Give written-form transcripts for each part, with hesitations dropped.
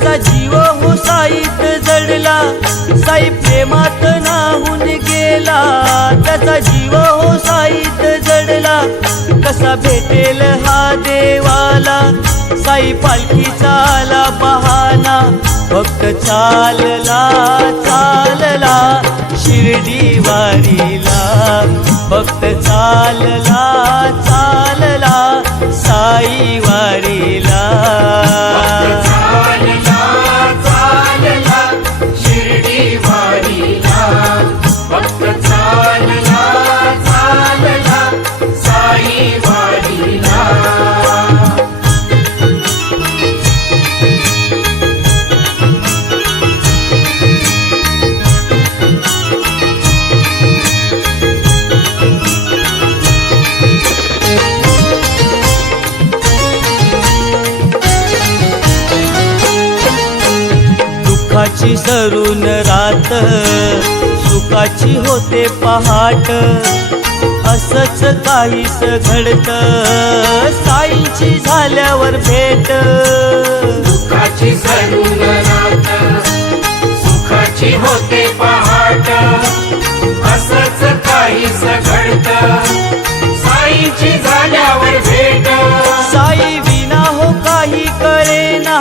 त्याचा जीव हो साईत जडला, साई प्रेमात नाहून गेला, त्याचा जीव हो साईत जडला, कसा भेटेल हा देवाला, साई पालखीचा आला बहाना, भक्त चालला चालला शिर्डी वारीला, भक्त चालला चालला साई वारीला, चालला चालला शिर्डी वारीला, भक्त चालला चालला साई वारीला. दुःखाची सरून रात, सुखाची होते पहाट, असंच काहीस घडत साईंची झाल्यावर भेट. दुःखाची सरून रात, सुखाची होते पहाट, असंच काहीस घडत साईंची झाल्यावर भेट. साई विना हो काही कळेना,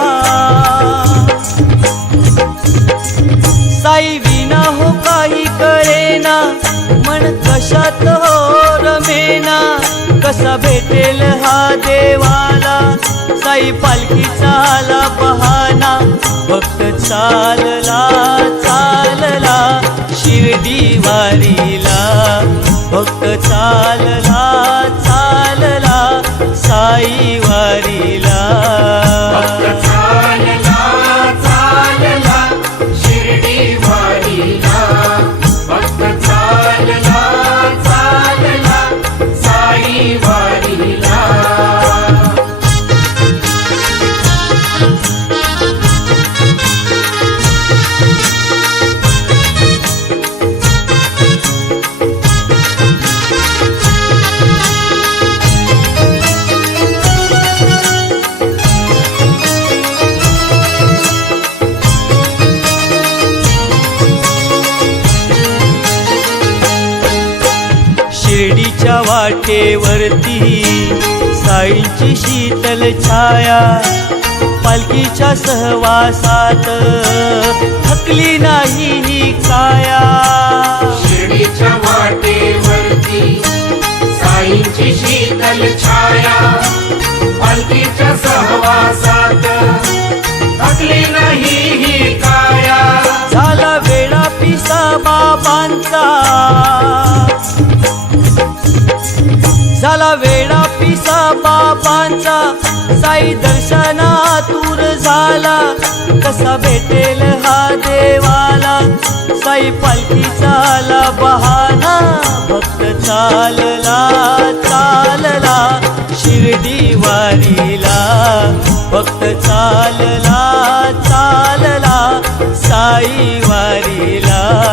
साई विना हो काही कळेना, मन कशात हो रमेना, कसा भेटेल हा देवाला, साई पालखीचा आला बहाना, भक्त चालला चालला शिर्डी वारीला, भक्त चालला चालला साई वारीला, भक्त चालला चालला शिर्डी वारीला, भक्त चालला चालला साई वारीला. शिर्डीच्या वाटेवरती साईंची शीतल छाया, पालखीच्या सहवासात थकली नाही ही काया. शिर्डीच्या वाटेवरती साईंची शीतल छाया, पालखीच्या सहवासात थकली नाही ही काया. झाला वेळा पिसा बाबांचा, झाला वेळा पिसा बाबांचा, साई दर्शनातूर झाला, कसा भेटेल हा देवाला, साई पालखीचा आला बहाना, भक्त चालला चालला शिर्डी वारीला, भक्त चालला चालला साई वारीला.